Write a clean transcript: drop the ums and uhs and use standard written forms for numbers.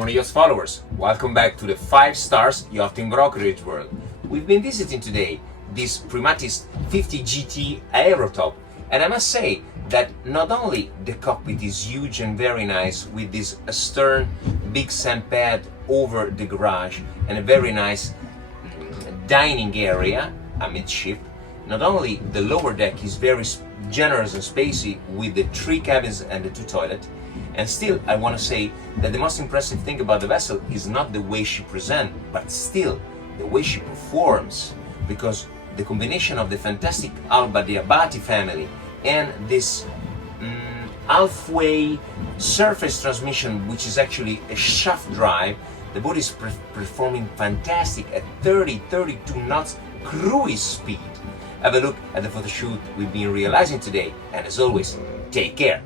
Timone Yachts followers, welcome back to the 5 stars yachting brokerage world. We've been visiting today this Primatist 50 GT Aerotop, and I must say that not only the cockpit is huge and very nice with this stern big sand pad over the garage and a very nice dining area amidship, not only the lower deck is very generous and spacey with the 3 cabins and the 2 toilets, and still I want to say that the most impressive thing about the vessel is not the way she presents, but still the way she performs, because the combination of the fantastic Alba di Abati family and this halfway surface transmission, which is actually a shaft drive, the boat is performing fantastic at 30-32 knots cruise speed. Have a look at the photo shoot we've been realizing today, and as always, take care.